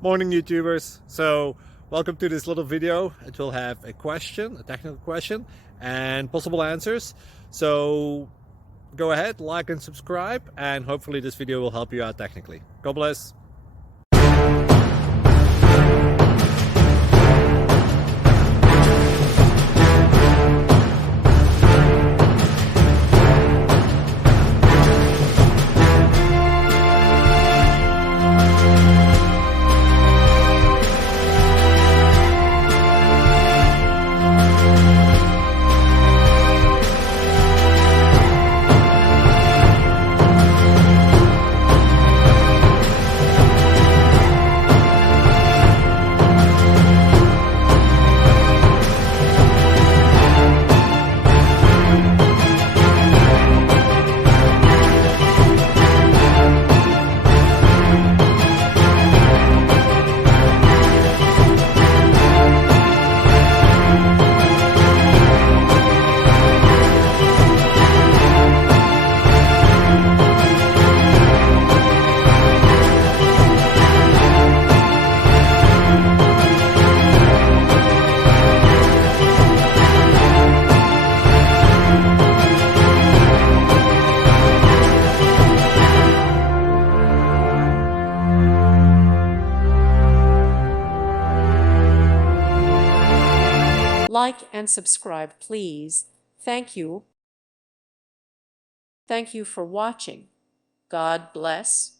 Morning YouTubers. So welcome to this little video. It will have a question, a technical question, and possible answers. So go ahead, like and subscribe, and hopefully this video will help you out technically. God bless. Like and subscribe, please. Thank you. Thank you for watching. God bless.